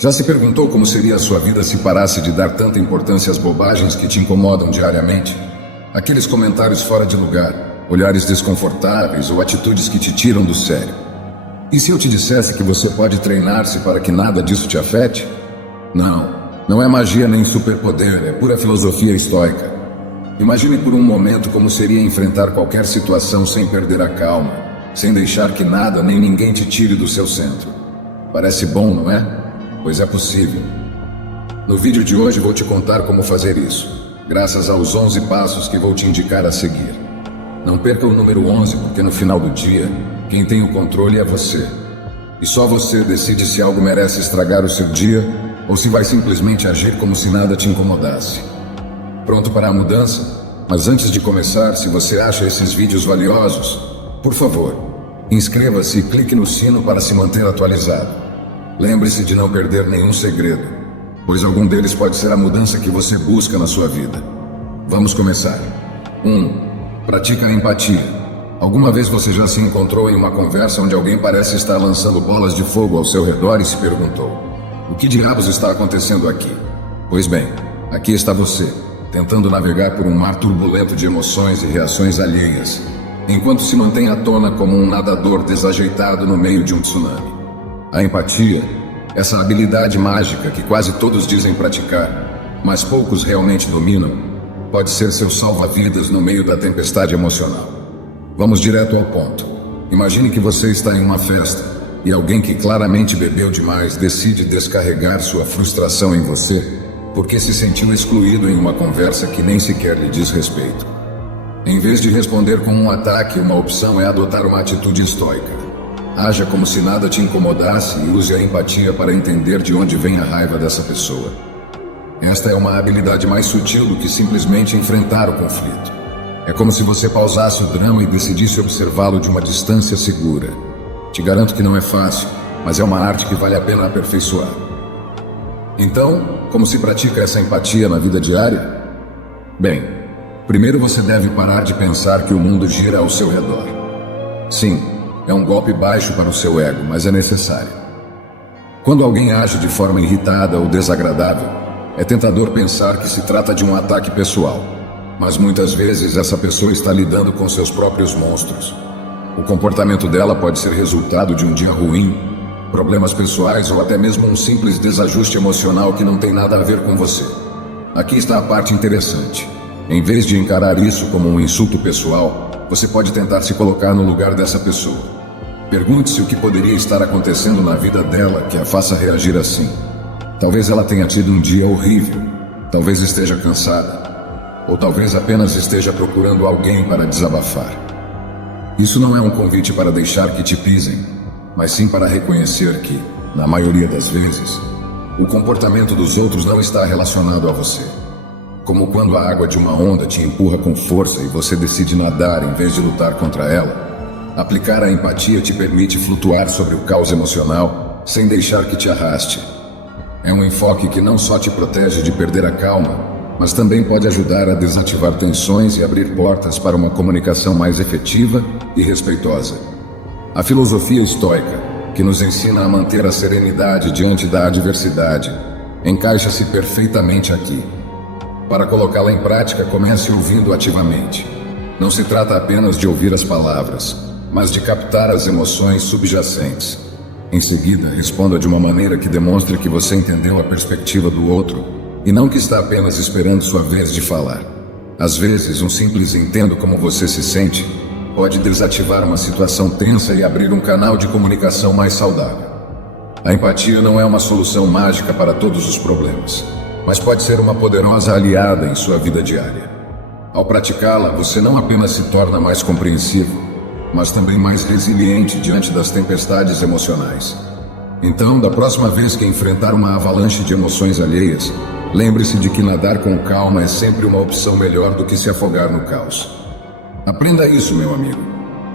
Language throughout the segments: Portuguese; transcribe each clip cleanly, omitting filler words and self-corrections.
Já se perguntou como seria a sua vida se parasse de dar tanta importância às bobagens que te incomodam diariamente? Aqueles comentários fora de lugar, olhares desconfortáveis ou atitudes que te tiram do sério. E se eu te dissesse que você pode treinar-se para que nada disso te afete? Não é magia nem superpoder, é pura filosofia estoica. Imagine por um momento como seria enfrentar qualquer situação sem perder a calma, sem deixar que nada nem ninguém te tire do seu centro. Parece bom, não é? Pois é possível. No vídeo de hoje vou te contar como fazer isso, graças aos 11 passos que vou te indicar a seguir. Não perca o número 11, porque no final do dia, quem tem o controle é você. E só você decide se algo merece estragar o seu dia ou se vai simplesmente agir como se nada te incomodasse. Pronto para a mudança? Mas antes de começar, se você acha esses vídeos valiosos, por favor, inscreva-se e clique no sino para se manter atualizado. Lembre-se de não perder nenhum segredo, pois algum deles pode ser a mudança que você busca na sua vida. Vamos começar. 1. Pratica a empatia. Alguma vez você já se encontrou em uma conversa onde alguém parece estar lançando bolas de fogo ao seu redor e se perguntou: o que diabos está acontecendo aqui? Pois bem, aqui está você, tentando navegar por um mar turbulento de emoções e reações alheias, enquanto se mantém à tona como um nadador desajeitado no meio de um tsunami. A empatia, essa habilidade mágica que quase todos dizem praticar, mas poucos realmente dominam, pode ser seu salva-vidas no meio da tempestade emocional. Vamos direto ao ponto. Imagine que você está em uma festa e alguém que claramente bebeu demais decide descarregar sua frustração em você porque se sentiu excluído em uma conversa que nem sequer lhe diz respeito. Em vez de responder com um ataque, uma opção é adotar uma atitude estoica. Haja como se nada te incomodasse e use a empatia para entender de onde vem a raiva dessa pessoa. Esta é uma habilidade mais sutil do que simplesmente enfrentar o conflito. É como se você pausasse o drama e decidisse observá-lo de uma distância segura. Te garanto que não é fácil, mas é uma arte que vale a pena aperfeiçoar. Então, como se pratica essa empatia na vida diária? Bem, primeiro você deve parar de pensar que o mundo gira ao seu redor. Sim, é um golpe baixo para o seu ego, mas é necessário. Quando alguém age de forma irritada ou desagradável, é tentador pensar que se trata de um ataque pessoal, mas muitas vezes essa pessoa está lidando com seus próprios monstros. O comportamento dela pode ser resultado de um dia ruim, problemas pessoais ou até mesmo um simples desajuste emocional que não tem nada a ver com você. Aqui está a parte interessante. Em vez de encarar isso como um insulto pessoal, você pode tentar se colocar no lugar dessa pessoa. Pergunte-se o que poderia estar acontecendo na vida dela que a faça reagir assim. Talvez ela tenha tido um dia horrível, talvez esteja cansada, ou talvez apenas esteja procurando alguém para desabafar. Isso não é um convite para deixar que te pisem, mas sim para reconhecer que, na maioria das vezes, o comportamento dos outros não está relacionado a você. Como quando a água de uma onda te empurra com força e você decide nadar em vez de lutar contra ela, aplicar a empatia te permite flutuar sobre o caos emocional sem deixar que te arraste. É um enfoque que não só te protege de perder a calma, mas também pode ajudar a desativar tensões e abrir portas para uma comunicação mais efetiva e respeitosa. A filosofia estoica, que nos ensina a manter a serenidade diante da adversidade, encaixa-se perfeitamente aqui. Para colocá-la em prática, comece ouvindo ativamente. Não se trata apenas de ouvir as palavras, mas de captar as emoções subjacentes. Em seguida, responda de uma maneira que demonstre que você entendeu a perspectiva do outro e não que está apenas esperando sua vez de falar. Às vezes, um simples "entendo como você se sente" pode desativar uma situação tensa e abrir um canal de comunicação mais saudável. A empatia não é uma solução mágica para todos os problemas, mas pode ser uma poderosa aliada em sua vida diária. Ao praticá-la, você não apenas se torna mais compreensivo, mas também mais resiliente diante das tempestades emocionais. Então, da próxima vez que enfrentar uma avalanche de emoções alheias, lembre-se de que nadar com calma é sempre uma opção melhor do que se afogar no caos. Aprenda isso, meu amigo.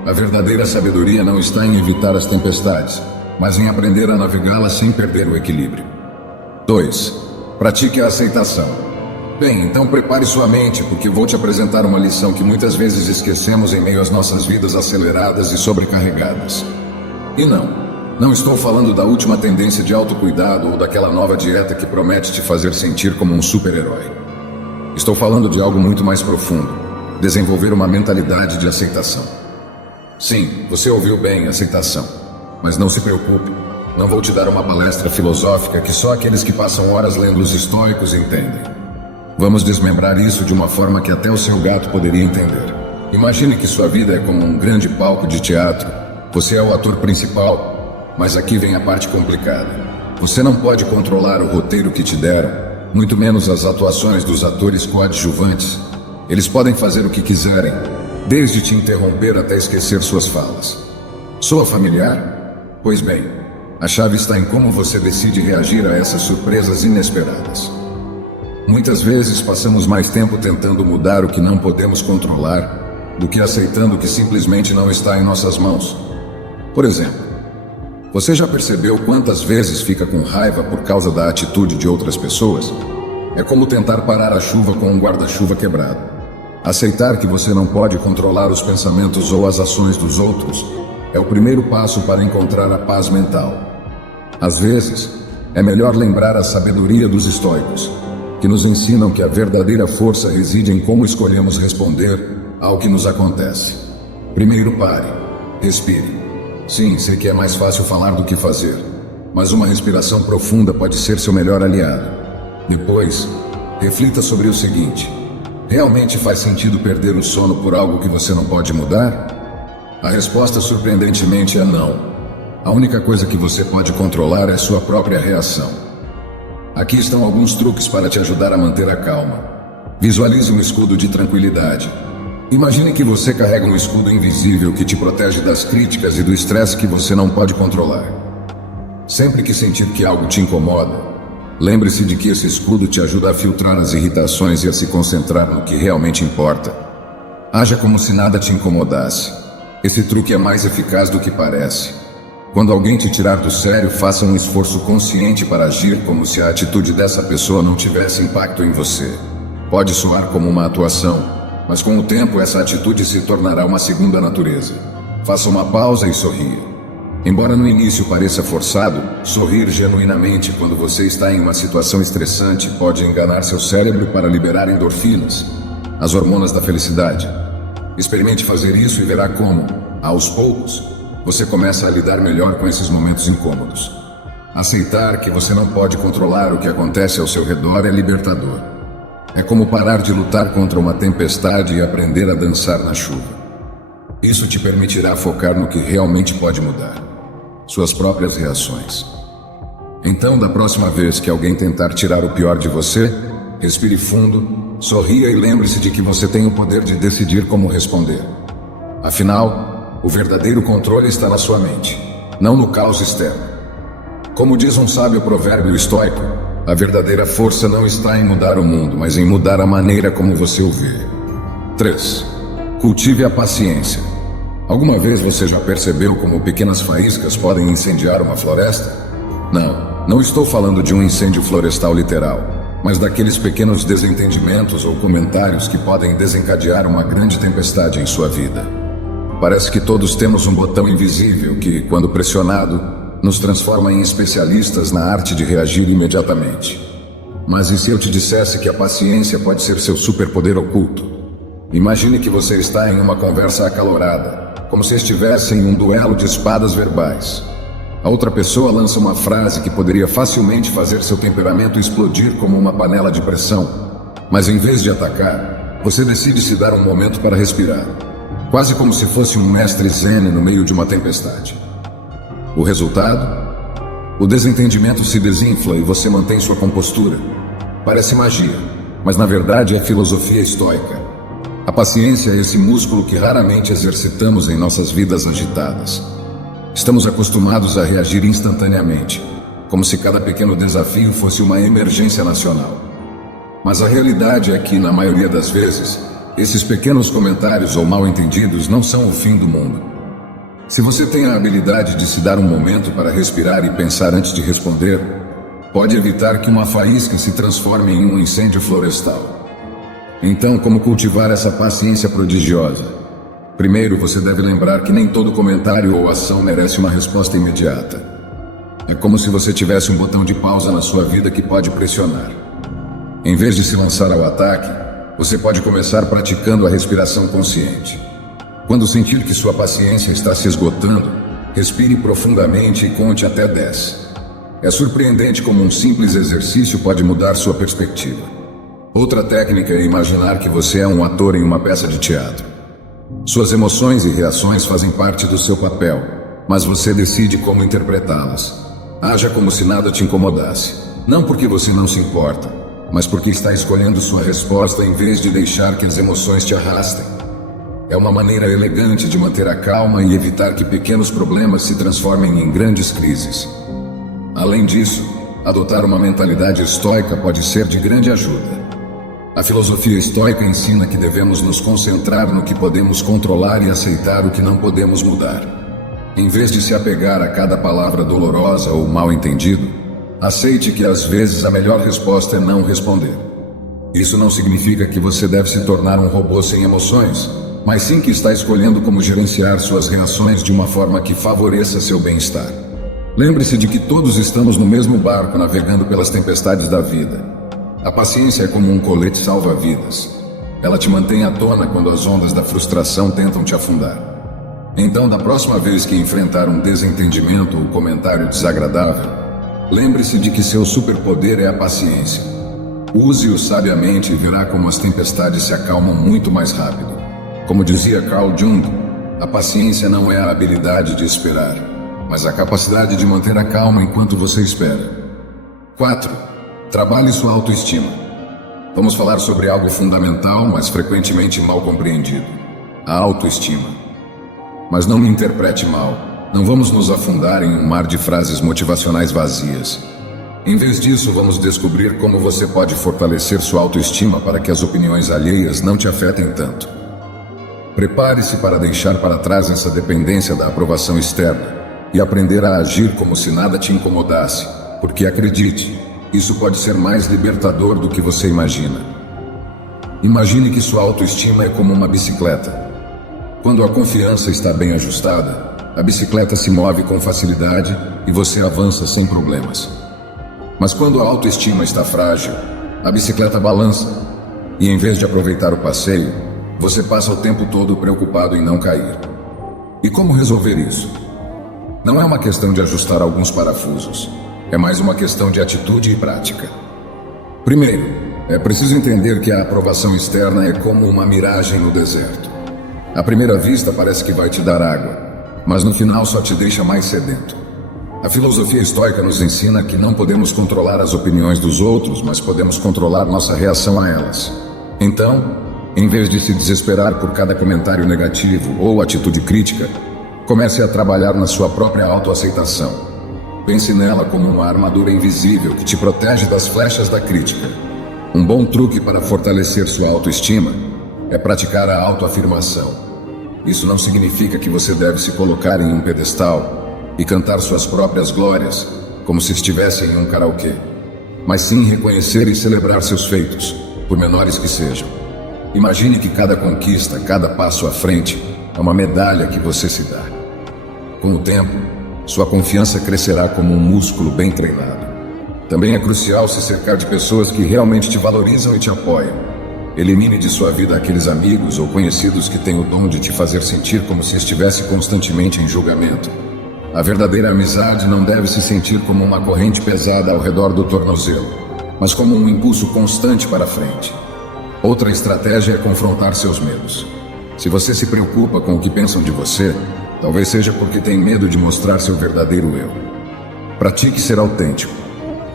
A verdadeira sabedoria não está em evitar as tempestades, mas em aprender a navegá-las sem perder o equilíbrio. 2. Pratique a aceitação. Bem, então prepare sua mente, porque vou te apresentar uma lição que muitas vezes esquecemos em meio às nossas vidas aceleradas e sobrecarregadas. E não, Não estou falando da última tendência de autocuidado ou daquela nova dieta que promete te fazer sentir como um super-herói. Estou falando de algo muito mais profundo: desenvolver uma mentalidade de aceitação. Sim, você ouviu bem, aceitação. Mas não se preocupe, não vou te dar uma palestra filosófica que só aqueles que passam horas lendo os estoicos entendem. Vamos desmembrar isso de uma forma que até o seu gato poderia entender. Imagine que sua vida é como um grande palco de teatro. Você é o ator principal, mas aqui vem a parte complicada. Você não pode controlar o roteiro que te deram, muito menos as atuações dos atores coadjuvantes. Eles podem fazer o que quiserem, desde te interromper até esquecer suas falas. Soa familiar? Pois bem, a chave está em como você decide reagir a essas surpresas inesperadas. Muitas vezes passamos mais tempo tentando mudar o que não podemos controlar do que aceitando o que simplesmente não está em nossas mãos. Por exemplo, você já percebeu quantas vezes fica com raiva por causa da atitude de outras pessoas? É como tentar parar a chuva com um guarda-chuva quebrado. Aceitar que você não pode controlar os pensamentos ou as ações dos outros é o primeiro passo para encontrar a paz mental. Às vezes, é melhor lembrar a sabedoria dos estoicos, que nos ensinam que a verdadeira força reside em como escolhemos responder ao que nos acontece. Primeiro pare, respire. Sim, sei que é mais fácil falar do que fazer, mas uma respiração profunda pode ser seu melhor aliado. Depois, reflita sobre o seguinte: realmente faz sentido perder o sono por algo que você não pode mudar? A resposta, surpreendentemente, é não. A única coisa que você pode controlar é sua própria reação. Aqui estão alguns truques para te ajudar a manter a calma. Visualize um escudo de tranquilidade. Imagine que você carrega um escudo invisível que te protege das críticas e do estresse que você não pode controlar. Sempre que sentir que algo te incomoda, lembre-se de que esse escudo te ajuda a filtrar as irritações e a se concentrar no que realmente importa. Haja como se nada te incomodasse. Esse truque é mais eficaz do que parece. Quando alguém te tirar do sério, faça um esforço consciente para agir como se a atitude dessa pessoa não tivesse impacto em você. Pode soar como uma atuação, mas com o tempo essa atitude se tornará uma segunda natureza. Faça uma pausa e sorria. Embora no início pareça forçado, sorrir genuinamente quando você está em uma situação estressante pode enganar seu cérebro para liberar endorfinas, as hormonas da felicidade. Experimente fazer isso e verá como, aos poucos, você começa a lidar melhor com esses momentos incômodos. Aceitar que você não pode controlar o que acontece ao seu redor é libertador. É como parar de lutar contra uma tempestade e aprender a dançar na chuva. Isso te permitirá focar no que realmente pode mudar: suas próprias reações. Então, da próxima vez que alguém tentar tirar o pior de você, respire fundo, sorria e lembre-se de que você tem o poder de decidir como responder. Afinal, o verdadeiro controle está na sua mente, não no caos externo. Como diz um sábio provérbio estoico, a verdadeira força não está em mudar o mundo, mas em mudar a maneira como você o vê. 3. Cultive a paciência. Alguma vez você já percebeu como pequenas faíscas podem incendiar uma floresta? Não estou falando de um incêndio florestal literal, mas daqueles pequenos desentendimentos ou comentários que podem desencadear uma grande tempestade em sua vida. Parece que todos temos um botão invisível que, quando pressionado, nos transforma em especialistas na arte de reagir imediatamente. Mas e se eu te dissesse que a paciência pode ser seu superpoder oculto? Imagine que você está em uma conversa acalorada, como se estivesse em um duelo de espadas verbais. A outra pessoa lança uma frase que poderia facilmente fazer seu temperamento explodir como uma panela de pressão. Mas em vez de atacar, você decide se dar um momento para respirar. Quase como se fosse um mestre zen no meio de uma tempestade. O resultado? O desentendimento se desinfla e você mantém sua compostura. Parece magia, mas na verdade é filosofia estoica. A paciência é esse músculo que raramente exercitamos em nossas vidas agitadas. Estamos acostumados a reagir instantaneamente, como se cada pequeno desafio fosse uma emergência nacional. Mas a realidade é que, na maioria das vezes, esses pequenos comentários ou mal-entendidos não são o fim do mundo. Se você tem a habilidade de se dar um momento para respirar e pensar antes de responder, pode evitar que uma faísca se transforme em um incêndio florestal. Então, como cultivar essa paciência prodigiosa? Primeiro, você deve lembrar que nem todo comentário ou ação merece uma resposta imediata. É como se você tivesse um botão de pausa na sua vida que pode pressionar. Em vez de se lançar ao ataque, você pode começar praticando a respiração consciente. Quando sentir que sua paciência está se esgotando, respire profundamente e conte até 10. É surpreendente como um simples exercício pode mudar sua perspectiva. Outra técnica é imaginar que você é um ator em uma peça de teatro. Suas emoções e reações fazem parte do seu papel, mas você decide como interpretá-las. Haja como se nada te incomodasse. Não porque você não se importa, mas porque está escolhendo sua resposta em vez de deixar que as emoções te arrastem. É uma maneira elegante de manter a calma e evitar que pequenos problemas se transformem em grandes crises. Além disso, adotar uma mentalidade estoica pode ser de grande ajuda. A filosofia estoica ensina que devemos nos concentrar no que podemos controlar e aceitar o que não podemos mudar. Em vez de se apegar a cada palavra dolorosa ou mal entendido, aceite que às vezes a melhor resposta é não responder. Isso não significa que você deve se tornar um robô sem emoções, mas sim que está escolhendo como gerenciar suas reações de uma forma que favoreça seu bem-estar. Lembre-se de que todos estamos no mesmo barco navegando pelas tempestades da vida. A paciência é como um colete salva-vidas. Ela te mantém à tona quando as ondas da frustração tentam te afundar. Então, da próxima vez que enfrentar um desentendimento ou comentário desagradável, lembre-se de que seu superpoder é a paciência. Use-o sabiamente e verá como as tempestades se acalmam muito mais rápido. Como dizia Carl Jung, a paciência não é a habilidade de esperar, mas a capacidade de manter a calma enquanto você espera. 4. Trabalhe sua autoestima. Vamos falar sobre algo fundamental, mas frequentemente mal compreendido: a autoestima. Mas não me interprete mal. Não vamos nos afundar em um mar de frases motivacionais vazias. Em vez disso, vamos descobrir como você pode fortalecer sua autoestima para que as opiniões alheias não te afetem tanto. Prepare-se para deixar para trás essa dependência da aprovação externa e aprender a agir como se nada te incomodasse, porque acredite, isso pode ser mais libertador do que você imagina. Imagine que sua autoestima é como uma bicicleta. Quando a confiança está bem ajustada, a bicicleta se move com facilidade e você avança sem problemas. Mas quando a autoestima está frágil, a bicicleta balança e, em vez de aproveitar o passeio, você passa o tempo todo preocupado em não cair. E como resolver isso? Não é uma questão de ajustar alguns parafusos. É mais uma questão de atitude e prática. Primeiro, é preciso entender que a aprovação externa é como uma miragem no deserto. À primeira vista parece que vai te dar água, mas no final só te deixa mais sedento. A filosofia estoica nos ensina que não podemos controlar as opiniões dos outros, mas podemos controlar nossa reação a elas. Então, em vez de se desesperar por cada comentário negativo ou atitude crítica, comece a trabalhar na sua própria autoaceitação. Pense nela como uma armadura invisível que te protege das flechas da crítica. Um bom truque para fortalecer sua autoestima é praticar a autoafirmação. Isso não significa que você deve se colocar em um pedestal e cantar suas próprias glórias, como se estivesse em um karaokê, mas sim reconhecer e celebrar seus feitos, por menores que sejam. Imagine que cada conquista, cada passo à frente, é uma medalha que você se dá. Com o tempo, sua confiança crescerá como um músculo bem treinado. Também é crucial se cercar de pessoas que realmente te valorizam e te apoiam. Elimine de sua vida aqueles amigos ou conhecidos que têm o dom de te fazer sentir como se estivesse constantemente em julgamento. A verdadeira amizade não deve se sentir como uma corrente pesada ao redor do tornozelo, mas como um impulso constante para frente. Outra estratégia é confrontar seus medos. Se você se preocupa com o que pensam de você, talvez seja porque tem medo de mostrar seu verdadeiro eu. Pratique ser autêntico,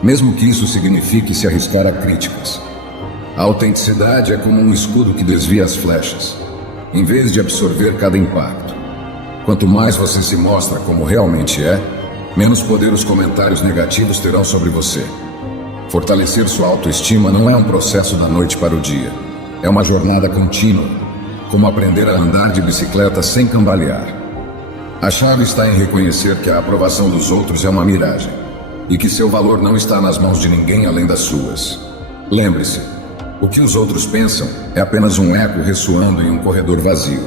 mesmo que isso signifique se arriscar a críticas. A autenticidade é como um escudo que desvia as flechas, em vez de absorver cada impacto. Quanto mais você se mostra como realmente é, menos poder os comentários negativos terão sobre você. Fortalecer sua autoestima não é um processo da noite para o dia. É uma jornada contínua, como aprender a andar de bicicleta sem cambalear. A chave está em reconhecer que a aprovação dos outros é uma miragem, e que seu valor não está nas mãos de ninguém além das suas. Lembre-se, o que os outros pensam é apenas um eco ressoando em um corredor vazio.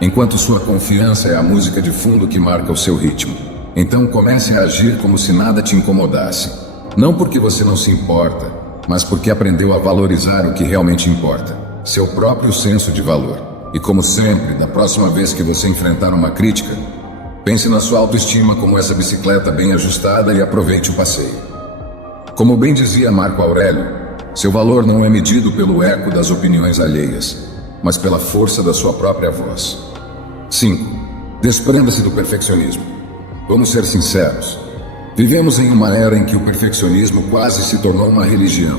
enquanto sua confiança é a música de fundo que marca o seu ritmo. Então comece a agir como se nada te incomodasse. Não porque você não se importa, mas porque aprendeu a valorizar o que realmente importa, seu próprio senso de valor. E como sempre, da próxima vez que você enfrentar uma crítica, pense na sua autoestima como essa bicicleta bem ajustada e aproveite o passeio. Como bem dizia Marco Aurélio, seu valor não é medido pelo eco das opiniões alheias, mas pela força da sua própria voz. 5. Desprenda-se do perfeccionismo. Vamos ser sinceros. Vivemos em uma era em que o perfeccionismo quase se tornou uma religião.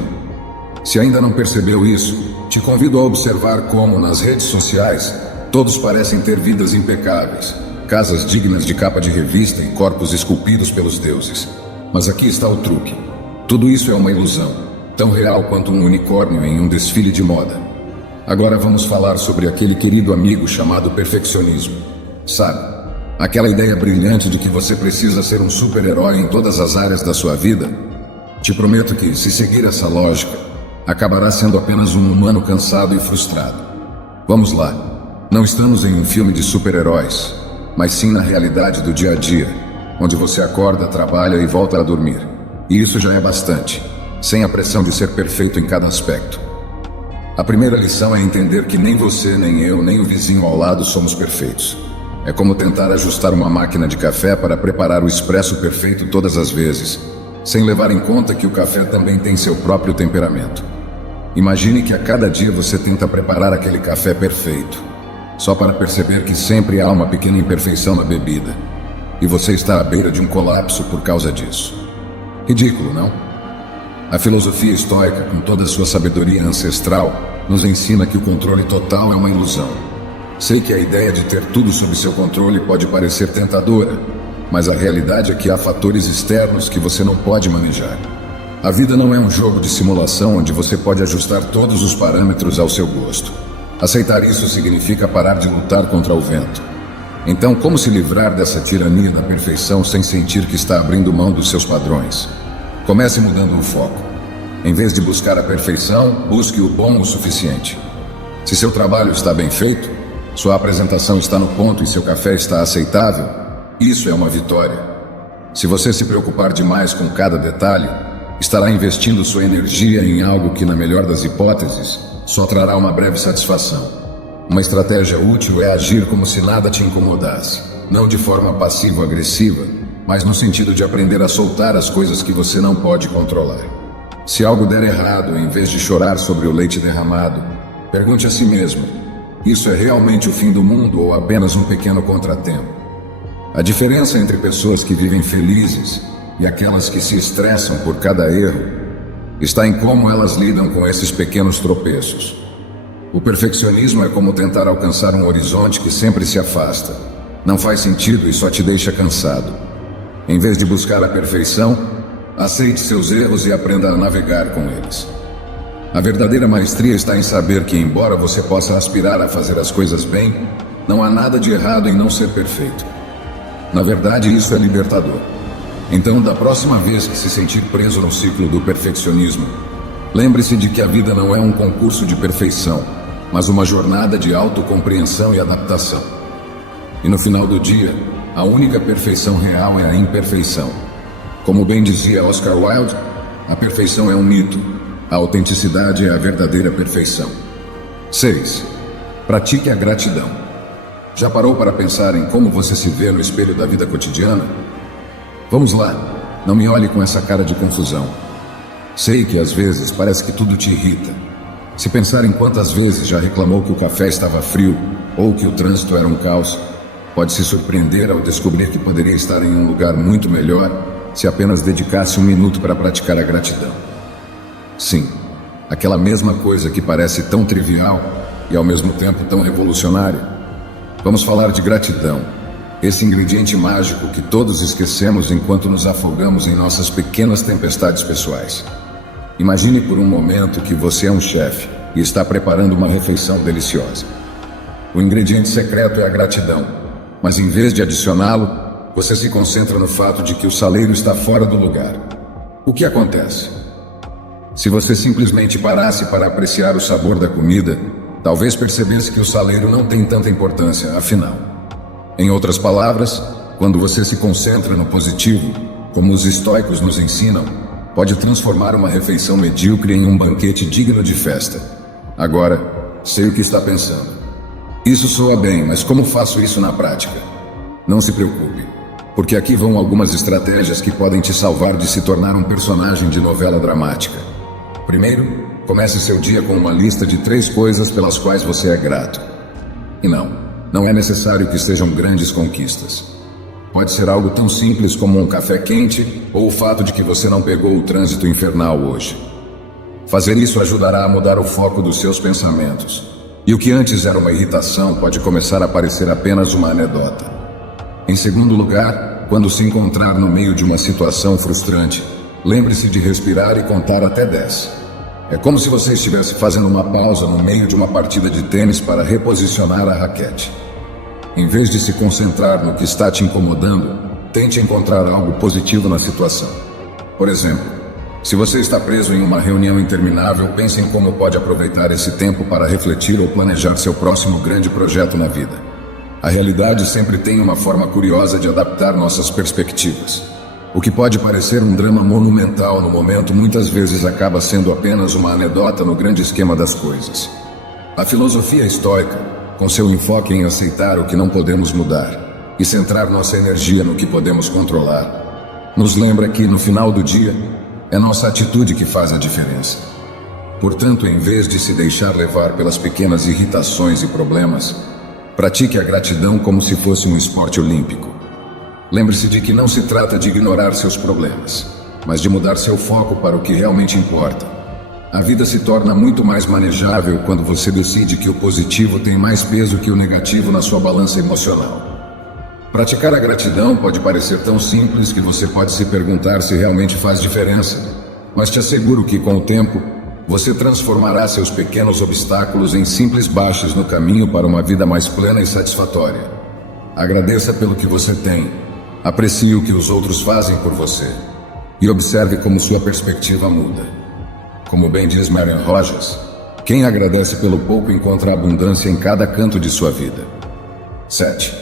Se ainda não percebeu isso, te convido a observar como, nas redes sociais, todos parecem ter vidas impecáveis, casas dignas de capa de revista e corpos esculpidos pelos deuses. Mas aqui está o truque. Tudo isso é uma ilusão, tão real quanto um unicórnio em um desfile de moda. Agora vamos falar sobre aquele querido amigo chamado perfeccionismo. Sabe? Aquela ideia brilhante de que você precisa ser um super-herói em todas as áreas da sua vida? Te prometo que, se seguir essa lógica, acabará sendo apenas um humano cansado e frustrado. Vamos lá. Não estamos em um filme de super-heróis, mas sim na realidade do dia a dia, onde você acorda, trabalha e volta a dormir. E isso já é bastante, sem a pressão de ser perfeito em cada aspecto. A primeira lição é entender que nem você, nem eu, nem o vizinho ao lado somos perfeitos. É como tentar ajustar uma máquina de café para preparar o expresso perfeito todas as vezes, sem levar em conta que o café também tem seu próprio temperamento. Imagine que a cada dia você tenta preparar aquele café perfeito, só para perceber que sempre há uma pequena imperfeição na bebida, e você está à beira de um colapso por causa disso. Ridículo, não? A filosofia estoica, com toda a sua sabedoria ancestral, nos ensina que o controle total é uma ilusão. Sei que a ideia de ter tudo sob seu controle pode parecer tentadora, mas a realidade é que há fatores externos que você não pode manejar. A vida não é um jogo de simulação onde você pode ajustar todos os parâmetros ao seu gosto. Aceitar isso significa parar de lutar contra o vento. Então, como se livrar dessa tirania da perfeição sem sentir que está abrindo mão dos seus padrões? Comece mudando o foco. Em vez de buscar a perfeição, busque o bom o suficiente. Se seu trabalho está bem feito, sua apresentação está no ponto e seu café está aceitável, isso é uma vitória. Se você se preocupar demais com cada detalhe, estará investindo sua energia em algo que, na melhor das hipóteses, só trará uma breve satisfação. Uma estratégia útil é agir como se nada te incomodasse, não de forma passivo-agressiva, mas no sentido de aprender a soltar as coisas que você não pode controlar. Se algo der errado, em vez de chorar sobre o leite derramado, pergunte a si mesmo: isso é realmente o fim do mundo ou apenas um pequeno contratempo? A diferença entre pessoas que vivem felizes e aquelas que se estressam por cada erro está em como elas lidam com esses pequenos tropeços. O perfeccionismo é como tentar alcançar um horizonte que sempre se afasta. Não faz sentido e só te deixa cansado. Em vez de buscar a perfeição, aceite seus erros e aprenda a navegar com eles. A verdadeira maestria está em saber que, embora você possa aspirar a fazer as coisas bem, não há nada de errado em não ser perfeito. Na verdade, isso é libertador. Então, da próxima vez que se sentir preso no ciclo do perfeccionismo, lembre-se de que a vida não é um concurso de perfeição, mas uma jornada de autocompreensão e adaptação. E no final do dia, a única perfeição real é a imperfeição. Como bem dizia Oscar Wilde, a perfeição é um mito. A autenticidade é a verdadeira perfeição. 6. Pratique a gratidão. Já parou para pensar em como você se vê no espelho da vida cotidiana? Vamos lá, não me olhe com essa cara de confusão. Sei que às vezes parece que tudo te irrita. Se pensar em quantas vezes já reclamou que o café estava frio ou que o trânsito era um caos, pode se surpreender ao descobrir que poderia estar em um lugar muito melhor se apenas dedicasse um minuto para praticar a gratidão. Sim, aquela mesma coisa que parece tão trivial e ao mesmo tempo tão revolucionária. Vamos falar de gratidão, esse ingrediente mágico que todos esquecemos enquanto nos afogamos em nossas pequenas tempestades pessoais. Imagine por um momento que você é um chefe e está preparando uma refeição deliciosa. O ingrediente secreto é a gratidão, mas em vez de adicioná-lo, você se concentra no fato de que o saleiro está fora do lugar. O que acontece? Se você simplesmente parasse para apreciar o sabor da comida, talvez percebesse que o saleiro não tem tanta importância, afinal. Em outras palavras, quando você se concentra no positivo, como os estoicos nos ensinam, pode transformar uma refeição medíocre em um banquete digno de festa. Agora, sei o que está pensando. Isso soa bem, mas como faço isso na prática? Não se preocupe, porque aqui vão algumas estratégias que podem te salvar de se tornar um personagem de novela dramática. Primeiro, comece seu dia com uma lista de 3 coisas pelas quais você é grato. E não é necessário que sejam grandes conquistas. Pode ser algo tão simples como um café quente ou o fato de que você não pegou o trânsito infernal hoje. Fazer isso ajudará a mudar o foco dos seus pensamentos. E o que antes era uma irritação pode começar a parecer apenas uma anedota. Em segundo lugar, quando se encontrar no meio de uma situação frustrante, lembre-se de respirar e contar até 10. É como se você estivesse fazendo uma pausa no meio de uma partida de tênis para reposicionar a raquete. Em vez de se concentrar no que está te incomodando, tente encontrar algo positivo na situação. Por exemplo, se você está preso em uma reunião interminável, pense em como pode aproveitar esse tempo para refletir ou planejar seu próximo grande projeto na vida. A realidade sempre tem uma forma curiosa de adaptar nossas perspectivas. O que pode parecer um drama monumental no momento muitas vezes acaba sendo apenas uma anedota no grande esquema das coisas. A filosofia estoica, com seu enfoque em aceitar o que não podemos mudar e centrar nossa energia no que podemos controlar, nos lembra que, no final do dia, é nossa atitude que faz a diferença. Portanto, em vez de se deixar levar pelas pequenas irritações e problemas, pratique a gratidão como se fosse um esporte olímpico. Lembre-se de que não se trata de ignorar seus problemas, mas de mudar seu foco para o que realmente importa. A vida se torna muito mais manejável quando você decide que o positivo tem mais peso que o negativo na sua balança emocional. Praticar a gratidão pode parecer tão simples que você pode se perguntar se realmente faz diferença, mas te asseguro que, com o tempo, você transformará seus pequenos obstáculos em simples baches no caminho para uma vida mais plena e satisfatória. Agradeça pelo que você tem, aprecie o que os outros fazem por você e observe como sua perspectiva muda. Como bem diz Marian Rogers, quem agradece pelo pouco encontra abundância em cada canto de sua vida. 7.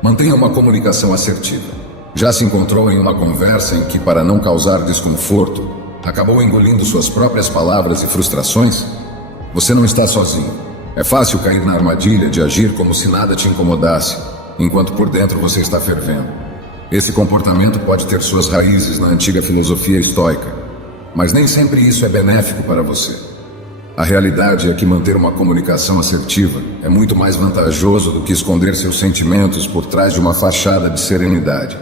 Mantenha uma comunicação assertiva. Já se encontrou em uma conversa em que, para não causar desconforto, acabou engolindo suas próprias palavras e frustrações? Você não está sozinho. É fácil cair na armadilha de agir como se nada te incomodasse, enquanto por dentro você está fervendo. Esse comportamento pode ter suas raízes na antiga filosofia estoica, mas nem sempre isso é benéfico para você. A realidade é que manter uma comunicação assertiva é muito mais vantajoso do que esconder seus sentimentos por trás de uma fachada de serenidade.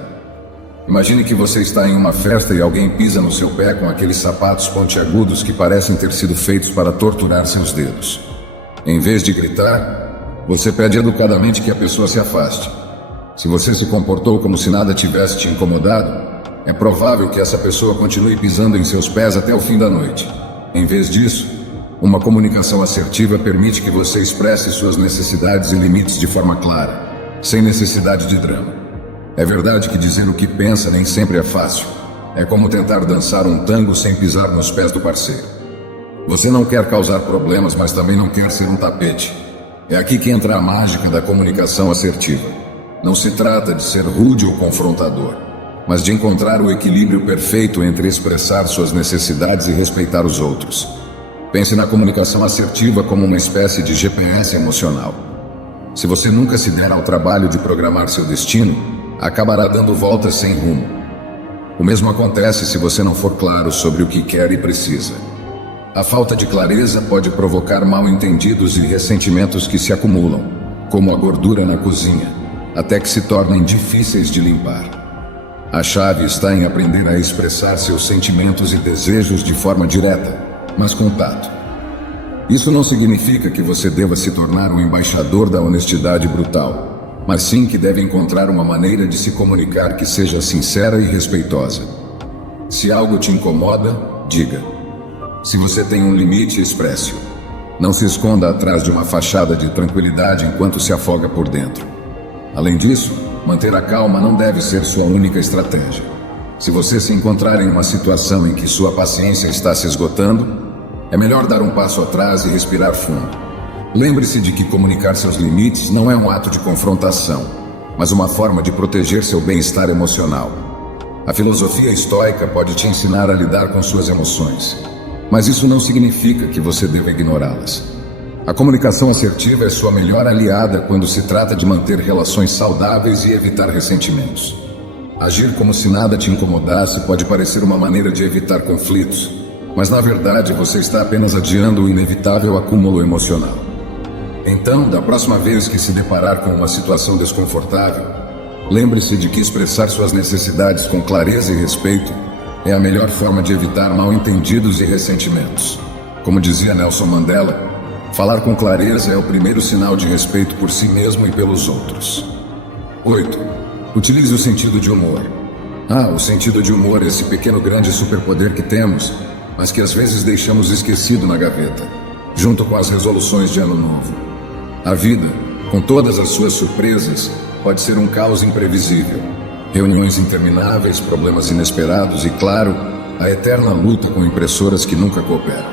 Imagine que você está em uma festa e alguém pisa no seu pé com aqueles sapatos pontiagudos que parecem ter sido feitos para torturar seus dedos. Em vez de gritar, você pede educadamente que a pessoa se afaste. Se você se comportou como se nada tivesse te incomodado, é provável que essa pessoa continue pisando em seus pés até o fim da noite. Em vez disso, uma comunicação assertiva permite que você expresse suas necessidades e limites de forma clara, sem necessidade de drama. É verdade que dizer o que pensa nem sempre é fácil. É como tentar dançar um tango sem pisar nos pés do parceiro. Você não quer causar problemas, mas também não quer ser um tapete. É aqui que entra a mágica da comunicação assertiva. Não se trata de ser rude ou confrontador, mas de encontrar o equilíbrio perfeito entre expressar suas necessidades e respeitar os outros. Pense na comunicação assertiva como uma espécie de GPS emocional. Se você nunca se der ao trabalho de programar seu destino, acabará dando voltas sem rumo. O mesmo acontece se você não for claro sobre o que quer e precisa. A falta de clareza pode provocar mal-entendidos e ressentimentos que se acumulam, como a gordura na cozinha, até que se tornem difíceis de limpar. A chave está em aprender a expressar seus sentimentos e desejos de forma direta, mas com tato. Isso não significa que você deva se tornar um embaixador da honestidade brutal, mas sim que deve encontrar uma maneira de se comunicar que seja sincera e respeitosa. Se algo te incomoda, diga. Se você tem um limite, expresse-o. Não se esconda atrás de uma fachada de tranquilidade enquanto se afoga por dentro. Além disso, manter a calma não deve ser sua única estratégia. Se você se encontrar em uma situação em que sua paciência está se esgotando, é melhor dar um passo atrás e respirar fundo. Lembre-se de que comunicar seus limites não é um ato de confrontação, mas uma forma de proteger seu bem-estar emocional. A filosofia estoica pode te ensinar a lidar com suas emoções, mas isso não significa que você deva ignorá-las. A comunicação assertiva é sua melhor aliada quando se trata de manter relações saudáveis e evitar ressentimentos. Agir como se nada te incomodasse pode parecer uma maneira de evitar conflitos, mas na verdade você está apenas adiando o inevitável acúmulo emocional. Então, da próxima vez que se deparar com uma situação desconfortável, lembre-se de que expressar suas necessidades com clareza e respeito é a melhor forma de evitar mal-entendidos e ressentimentos. Como dizia Nelson Mandela, falar com clareza é o primeiro sinal de respeito por si mesmo e pelos outros. 8. Utilize o sentido de humor. O sentido de humor é esse pequeno grande superpoder que temos, mas que às vezes deixamos esquecido na gaveta, junto com as resoluções de ano novo. A vida, com todas as suas surpresas, pode ser um caos imprevisível. Reuniões intermináveis, problemas inesperados e, claro, a eterna luta com impressoras que nunca cooperam.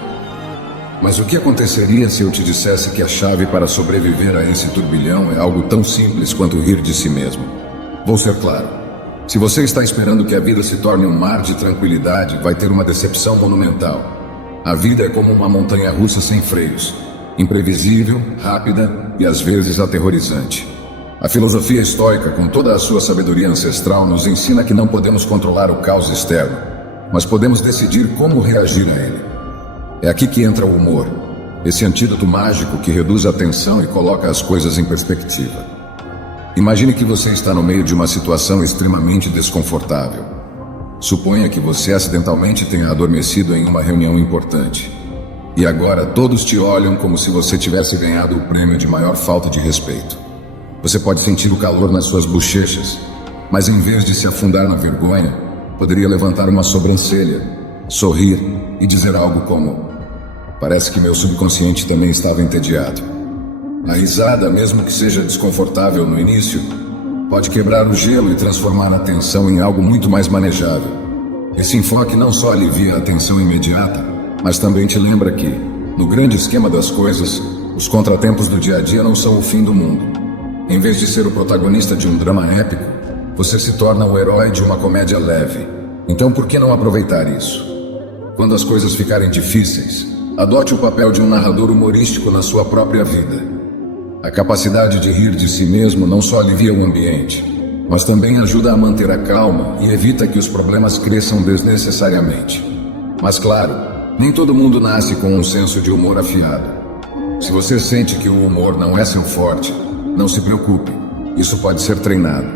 Mas o que aconteceria se eu te dissesse que a chave para sobreviver a esse turbilhão é algo tão simples quanto rir de si mesmo? Vou ser claro. Se você está esperando que a vida se torne um mar de tranquilidade, vai ter uma decepção monumental. A vida é como uma montanha-russa sem freios, imprevisível, rápida e às vezes aterrorizante. A filosofia estoica, com toda a sua sabedoria ancestral, nos ensina que não podemos controlar o caos externo, mas podemos decidir como reagir a ele. É aqui que entra o humor, esse antídoto mágico que reduz a tensão e coloca as coisas em perspectiva. Imagine que você está no meio de uma situação extremamente desconfortável. Suponha que você acidentalmente tenha adormecido em uma reunião importante. E agora todos te olham como se você tivesse ganhado o prêmio de maior falta de respeito. Você pode sentir o calor nas suas bochechas, mas em vez de se afundar na vergonha, poderia levantar uma sobrancelha, sorrir e dizer algo como: parece que meu subconsciente também estava entediado. A risada, mesmo que seja desconfortável no início, pode quebrar o gelo e transformar a tensão em algo muito mais manejável. Esse enfoque não só alivia a tensão imediata, mas também te lembra que, no grande esquema das coisas, os contratempos do dia a dia não são o fim do mundo. Em vez de ser o protagonista de um drama épico, você se torna o herói de uma comédia leve. Então por que não aproveitar isso? Quando as coisas ficarem difíceis, adote o papel de um narrador humorístico na sua própria vida. A capacidade de rir de si mesmo não só alivia o ambiente, mas também ajuda a manter a calma e evita que os problemas cresçam desnecessariamente. Mas claro, nem todo mundo nasce com um senso de humor afiado. Se você sente que o humor não é seu forte, não se preocupe, isso pode ser treinado.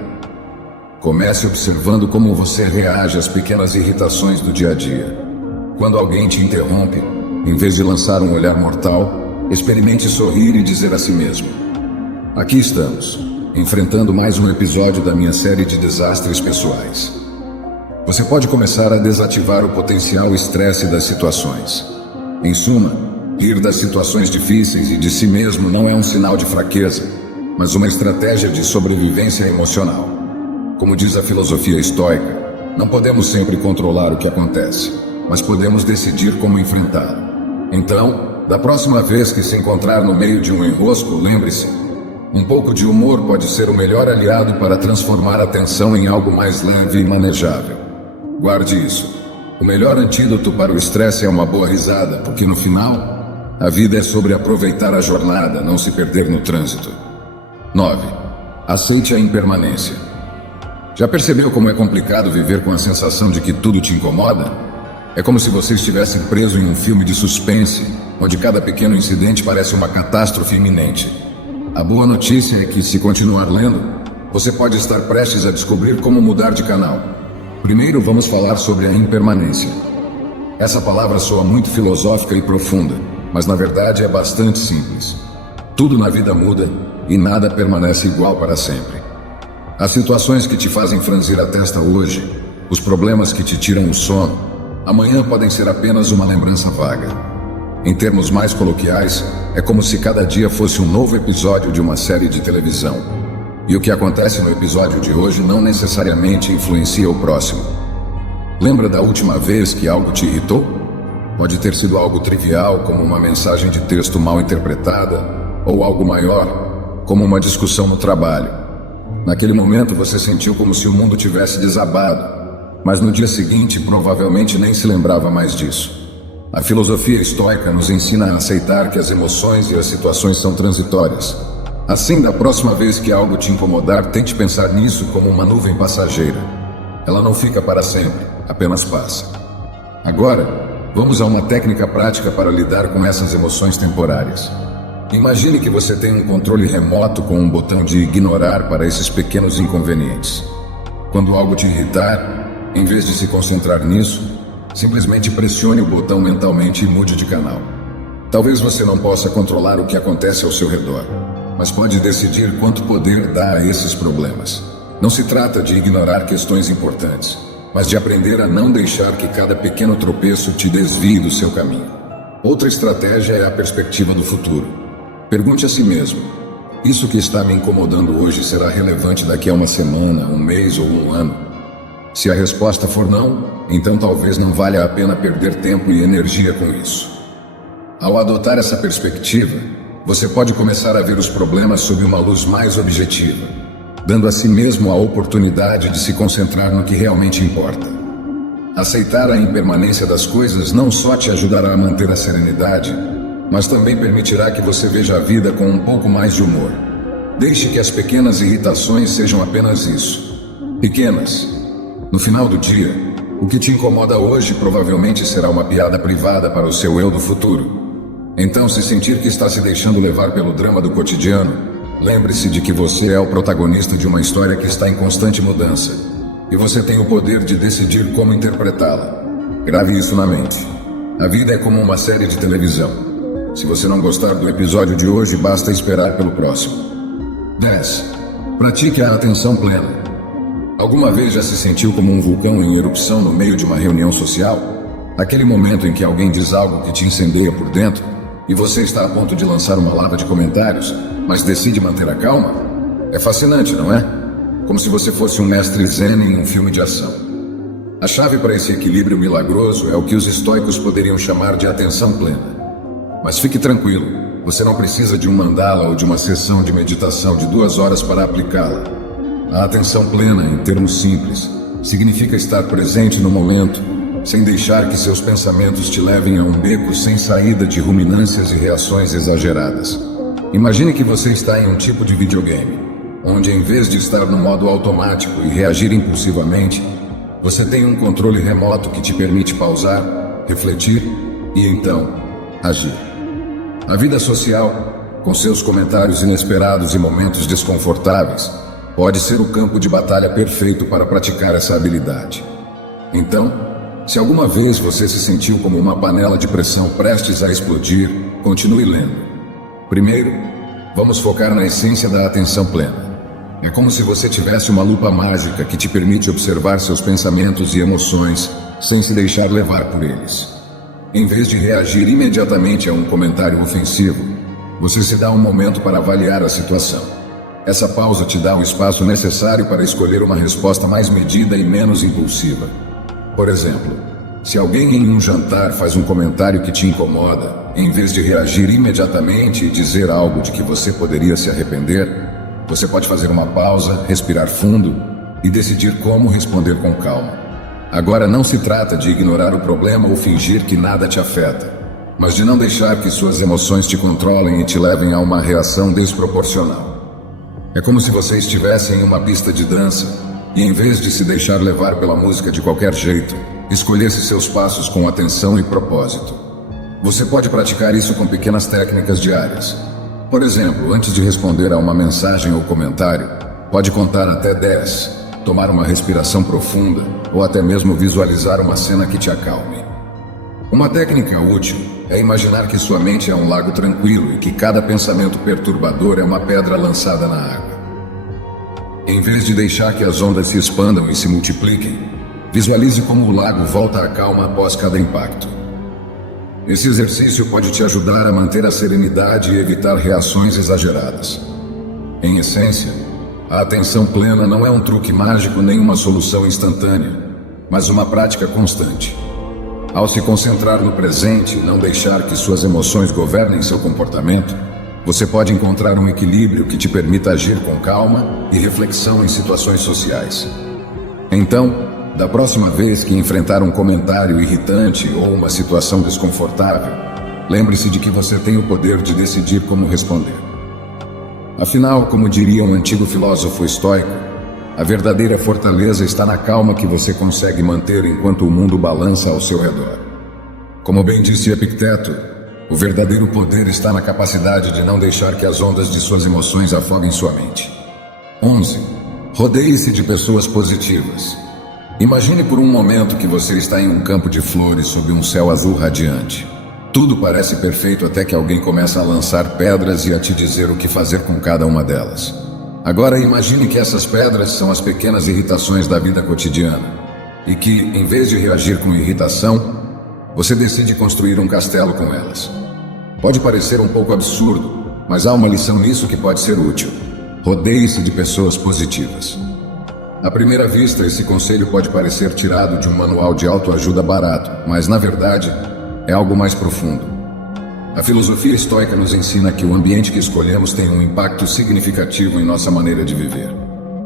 Comece observando como você reage às pequenas irritações do dia a dia. Quando alguém te interrompe, em vez de lançar um olhar mortal, experimente sorrir e dizer a si mesmo: aqui estamos, enfrentando mais um episódio da minha série de desastres pessoais. Você pode começar a desativar o potencial estresse das situações. Em suma, rir das situações difíceis e de si mesmo não é um sinal de fraqueza, mas uma estratégia de sobrevivência emocional. Como diz a filosofia estoica, não podemos sempre controlar o que acontece, mas podemos decidir como enfrentá-lo. Então, da próxima vez que se encontrar no meio de um enrosco, lembre-se: um pouco de humor pode ser o melhor aliado para transformar a tensão em algo mais leve e manejável. Guarde isso. O melhor antídoto para o estresse é uma boa risada, porque no final, a vida é sobre aproveitar a jornada, não se perder no trânsito. 9. Aceite a impermanência. Já percebeu como é complicado viver com a sensação de que tudo te incomoda? É como se você estivesse preso em um filme de suspense, onde cada pequeno incidente parece uma catástrofe iminente. A boa notícia é que, se continuar lendo, você pode estar prestes a descobrir como mudar de canal. Primeiro, vamos falar sobre a impermanência. Essa palavra soa muito filosófica e profunda, mas na verdade é bastante simples. Tudo na vida muda e nada permanece igual para sempre. As situações que te fazem franzir a testa hoje, os problemas que te tiram o sono, amanhã podem ser apenas uma lembrança vaga. Em termos mais coloquiais, é como se cada dia fosse um novo episódio de uma série de televisão. E o que acontece no episódio de hoje não necessariamente influencia o próximo. Lembra da última vez que algo te irritou? Pode ter sido algo trivial, como uma mensagem de texto mal interpretada, ou algo maior, como uma discussão no trabalho. Naquele momento você sentiu como se o mundo tivesse desabado, mas no dia seguinte provavelmente nem se lembrava mais disso. A filosofia estoica nos ensina a aceitar que as emoções e as situações são transitórias. Assim, da próxima vez que algo te incomodar, tente pensar nisso como uma nuvem passageira. Ela não fica para sempre, apenas passa. Agora, vamos a uma técnica prática para lidar com essas emoções temporárias. Imagine que você tem um controle remoto com um botão de ignorar para esses pequenos inconvenientes. Quando algo te irritar, em vez de se concentrar nisso, simplesmente pressione o botão mentalmente e mude de canal. Talvez você não possa controlar o que acontece ao seu redor, mas pode decidir quanto poder dá a esses problemas. Não se trata de ignorar questões importantes, mas de aprender a não deixar que cada pequeno tropeço te desvie do seu caminho. Outra estratégia é a perspectiva do futuro. Pergunte a si mesmo: isso que está me incomodando hoje será relevante daqui a uma semana, um mês ou um ano? Se a resposta for não, então talvez não valha a pena perder tempo e energia com isso. Ao adotar essa perspectiva, você pode começar a ver os problemas sob uma luz mais objetiva, dando a si mesmo a oportunidade de se concentrar no que realmente importa. Aceitar a impermanência das coisas não só te ajudará a manter a serenidade, mas também permitirá que você veja a vida com um pouco mais de humor. Deixe que as pequenas irritações sejam apenas isso. Pequenas. No final do dia, o que te incomoda hoje provavelmente será uma piada privada para o seu eu do futuro. Então, se sentir que está se deixando levar pelo drama do cotidiano, lembre-se de que você é o protagonista de uma história que está em constante mudança, e você tem o poder de decidir como interpretá-la. Grave isso na mente. A vida é como uma série de televisão. Se você não gostar do episódio de hoje, basta esperar pelo próximo. 10. Pratique a atenção plena. Alguma vez já se sentiu como um vulcão em erupção no meio de uma reunião social? Aquele momento em que alguém diz algo que te incendeia por dentro e você está a ponto de lançar uma lava de comentários, mas decide manter a calma? É fascinante, não é? Como se você fosse um mestre zen em um filme de ação. A chave para esse equilíbrio milagroso é o que os estoicos poderiam chamar de atenção plena. Mas fique tranquilo, você não precisa de um mandala ou de uma sessão de meditação de 2 horas para aplicá-la. A atenção plena, em termos simples, significa estar presente no momento, sem deixar que seus pensamentos te levem a um beco sem saída de ruminâncias e reações exageradas. Imagine que você está em um tipo de videogame, onde em vez de estar no modo automático e reagir impulsivamente, você tem um controle remoto que te permite pausar, refletir e então agir. A vida social, com seus comentários inesperados e momentos desconfortáveis, pode ser o campo de batalha perfeito para praticar essa habilidade. Então, se alguma vez você se sentiu como uma panela de pressão prestes a explodir, continue lendo. Primeiro, vamos focar na essência da atenção plena. É como se você tivesse uma lupa mágica que te permite observar seus pensamentos e emoções sem se deixar levar por eles. Em vez de reagir imediatamente a um comentário ofensivo, você se dá um momento para avaliar a situação. Essa pausa te dá o espaço necessário para escolher uma resposta mais medida e menos impulsiva. Por exemplo, se alguém em um jantar faz um comentário que te incomoda, em vez de reagir imediatamente e dizer algo de que você poderia se arrepender, você pode fazer uma pausa, respirar fundo e decidir como responder com calma. Agora não se trata de ignorar o problema ou fingir que nada te afeta, mas de não deixar que suas emoções te controlem e te levem a uma reação desproporcional. É como se você estivesse em uma pista de dança e, em vez de se deixar levar pela música de qualquer jeito, escolhesse seus passos com atenção e propósito. Você pode praticar isso com pequenas técnicas diárias. Por exemplo, antes de responder a uma mensagem ou comentário, pode contar até 10, tomar uma respiração profunda ou até mesmo visualizar uma cena que te acalme. Uma técnica útil é imaginar que sua mente é um lago tranquilo e que cada pensamento perturbador é uma pedra lançada na água. Em vez de deixar que as ondas se expandam e se multipliquem, visualize como o lago volta à calma após cada impacto. Esse exercício pode te ajudar a manter a serenidade e evitar reações exageradas. Em essência, a atenção plena não é um truque mágico nem uma solução instantânea, mas uma prática constante. Ao se concentrar no presente e não deixar que suas emoções governem seu comportamento, Você pode encontrar um equilíbrio que te permita agir com calma e reflexão em situações sociais. Então, da próxima vez que enfrentar um comentário irritante ou uma situação desconfortável, lembre-se de que você tem o poder de decidir como responder. Afinal, como diria um antigo filósofo estoico, a verdadeira fortaleza está na calma que você consegue manter enquanto o mundo balança ao seu redor. Como bem disse Epicteto, o verdadeiro poder está na capacidade de não deixar que as ondas de suas emoções afoguem sua mente. 11. Rodeie-se de pessoas positivas. Imagine por um momento que você está em um campo de flores sob um céu azul radiante. Tudo parece perfeito até que alguém começa a lançar pedras e a te dizer o que fazer com cada uma delas. Agora imagine que essas pedras são as pequenas irritações da vida cotidiana e que, em vez de reagir com irritação, você decide construir um castelo com elas. Pode parecer um pouco absurdo, mas há uma lição nisso que pode ser útil. Rodeie-se de pessoas positivas. À primeira vista, esse conselho pode parecer tirado de um manual de autoajuda barato, mas na verdade é algo mais profundo. A filosofia estoica nos ensina que o ambiente que escolhemos tem um impacto significativo em nossa maneira de viver.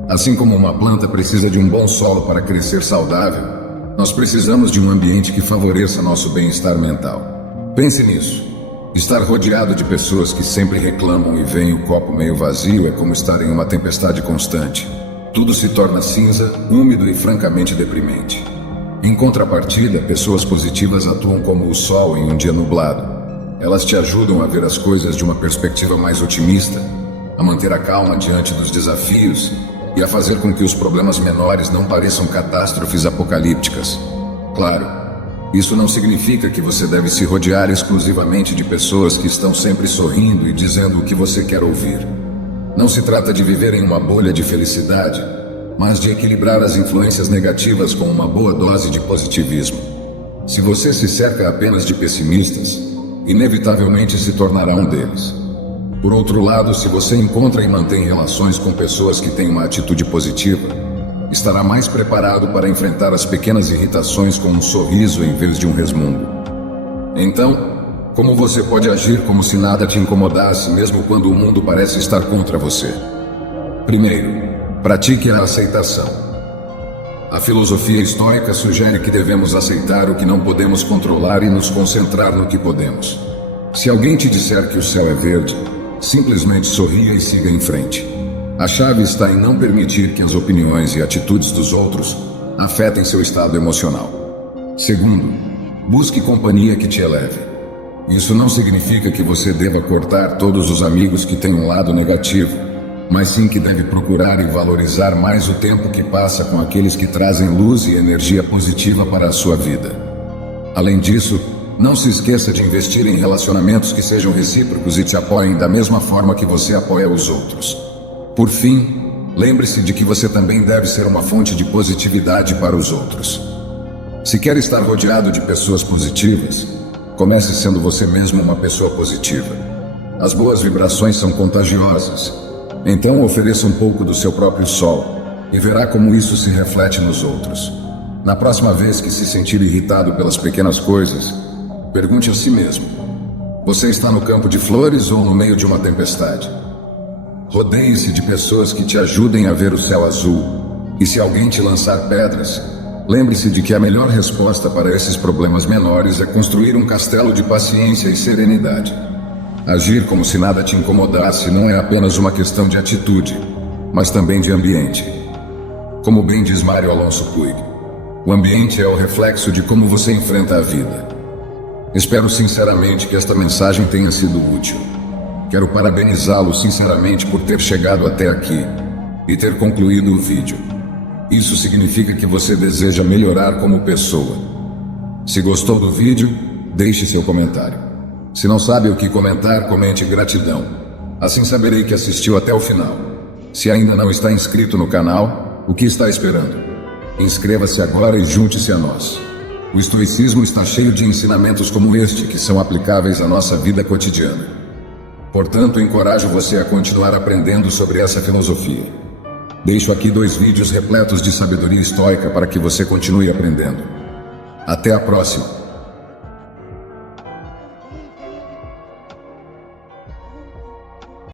Assim como uma planta precisa de um bom solo para crescer saudável, nós precisamos de um ambiente que favoreça nosso bem-estar mental. Pense nisso. Estar rodeado de pessoas que sempre reclamam e veem o copo meio vazio é como estar em uma tempestade constante. Tudo se torna cinza, úmido e francamente deprimente. Em contrapartida, pessoas positivas atuam como o sol em um dia nublado. Elas te ajudam a ver as coisas de uma perspectiva mais otimista, a manter a calma diante dos desafios e a fazer com que os problemas menores não pareçam catástrofes apocalípticas. Claro, isso não significa que você deve se rodear exclusivamente de pessoas que estão sempre sorrindo e dizendo o que você quer ouvir. Não se trata de viver em uma bolha de felicidade, mas de equilibrar as influências negativas com uma boa dose de positivismo. Se você se cerca apenas de pessimistas, inevitavelmente se tornará um deles. Por outro lado, se você encontra e mantém relações com pessoas que têm uma atitude positiva, estará mais preparado para enfrentar as pequenas irritações com um sorriso em vez de um resmungo. Então, como você pode agir como se nada te incomodasse, mesmo quando o mundo parece estar contra você? Primeiro, pratique a aceitação. A filosofia estoica sugere que devemos aceitar o que não podemos controlar e nos concentrar no que podemos. Se alguém te disser que o céu é verde, simplesmente sorria e siga em frente. A chave está em não permitir que as opiniões e atitudes dos outros afetem seu estado emocional. Segundo, busque companhia que te eleve. Isso não significa que você deva cortar todos os amigos que têm um lado negativo, mas sim que deve procurar e valorizar mais o tempo que passa com aqueles que trazem luz e energia positiva para a sua vida. Além disso, não se esqueça de investir em relacionamentos que sejam recíprocos e te apoiem da mesma forma que você apoia os outros. Por fim, lembre-se de que você também deve ser uma fonte de positividade para os outros. Se quer estar rodeado de pessoas positivas, comece sendo você mesmo uma pessoa positiva. As boas vibrações são contagiosas. Então ofereça um pouco do seu próprio sol e verá como isso se reflete nos outros. Na próxima vez que se sentir irritado pelas pequenas coisas, pergunte a si mesmo: você está no campo de flores ou no meio de uma tempestade? Rodeie-se de pessoas que te ajudem a ver o céu azul. E se alguém te lançar pedras, lembre-se de que a melhor resposta para esses problemas menores é construir um castelo de paciência e serenidade. Agir como se nada te incomodasse não é apenas uma questão de atitude, mas também de ambiente. Como bem diz Mário Alonso Puig, o ambiente é o reflexo de como você enfrenta a vida. Espero sinceramente que esta mensagem tenha sido útil. Quero parabenizá-lo sinceramente por ter chegado até aqui e ter concluído o vídeo. Isso significa que você deseja melhorar como pessoa. Se gostou do vídeo, deixe seu comentário. Se não sabe o que comentar, comente gratidão. Assim saberei que assistiu até o final. Se ainda não está inscrito no canal, o que está esperando? Inscreva-se agora e junte-se a nós. O estoicismo está cheio de ensinamentos como este que são aplicáveis à nossa vida cotidiana. Portanto, encorajo você a continuar aprendendo sobre essa filosofia. Deixo aqui 2 vídeos repletos de sabedoria estoica para que você continue aprendendo. Até a próxima!